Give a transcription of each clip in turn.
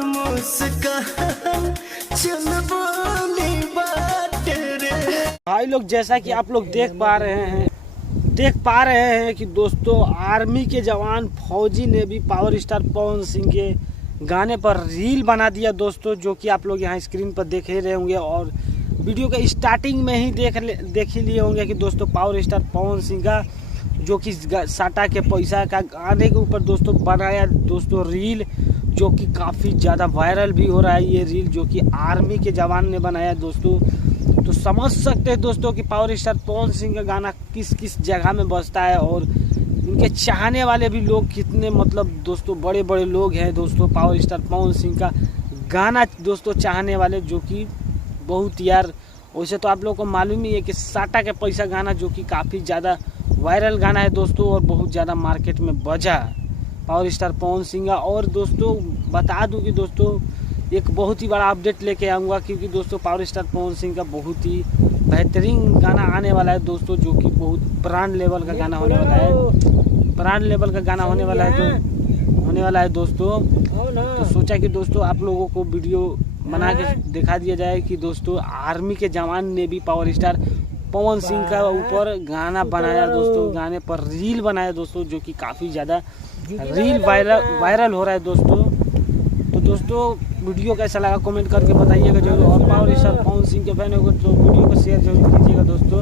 मुस्कान चल बोली बात रे। भाई लोग जैसा कि आप लोग देख पा रहे हैं कि दोस्तों आर्मी के जवान फौजी ने भी पावर स्टार पवन सिंह के गाने पर रील बना दिया दोस्तों, जो कि आप लोग यहाँ स्क्रीन पर देख ही रहे होंगे और वीडियो के स्टार्टिंग में ही देख ही लिए होंगे कि दोस्तों पावर स्टार पवन सिंह का जो कि साटा के पैसा का गाने के ऊपर दोस्तों बनाया दोस्तों रील, जो कि काफ़ी ज़्यादा वायरल भी हो रहा है। ये रील जो कि आर्मी के जवान ने बनाया दोस्तों, तो समझ सकते हैं दोस्तों कि पावर स्टार पवन सिंह का गाना किस किस जगह में बजता है और इनके चाहने वाले भी लोग कितने मतलब दोस्तों बड़े बड़े लोग हैं दोस्तों। पावर स्टार पवन सिंह का गाना दोस्तों चाहने वाले जो कि बहुत यार, वैसे तो आप लोगों को मालूम ही है कि साटा के पैसा गाना जो कि काफ़ी ज़्यादा वायरल गाना है दोस्तों और बहुत ज़्यादा मार्केट में बजा पावर स्टार पवन सिंह का। और दोस्तों बता दूं कि दोस्तों एक बहुत ही बड़ा अपडेट लेके आऊँगा, क्योंकि दोस्तों पावर स्टार पवन सिंह का बहुत ही बेहतरीन गाना आने वाला है दोस्तों, जो कि बहुत ब्रांड लेवल का गाना होने वाला है, ब्रांड लेवल का गाना होने वाला है दोस्तों। तो सोचा कि दोस्तों आप लोगों को वीडियो बना के दिखा दिया जाए कि दोस्तों आर्मी के जवान ने भी पावर स्टार पवन सिंह का ऊपर गाना बनाया दोस्तों, गाने पर रील बनाया दोस्तों, जो कि काफ़ी ज़्यादा रील वायरल हो रहा है दोस्तों। तो दोस्तों वीडियो कैसा लगा कमेंट करके बताइएगा जरूर, और पावर स्टार पवन सिंह के फैन हो तो वीडियो को शेयर जरूर कीजिएगा दोस्तों।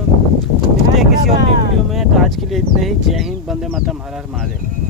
मिलते हैं किसी और नई वीडियो में, तो आज के लिए इतने ही। जय हिंद, वंदे मातरम, हर हर महादेव।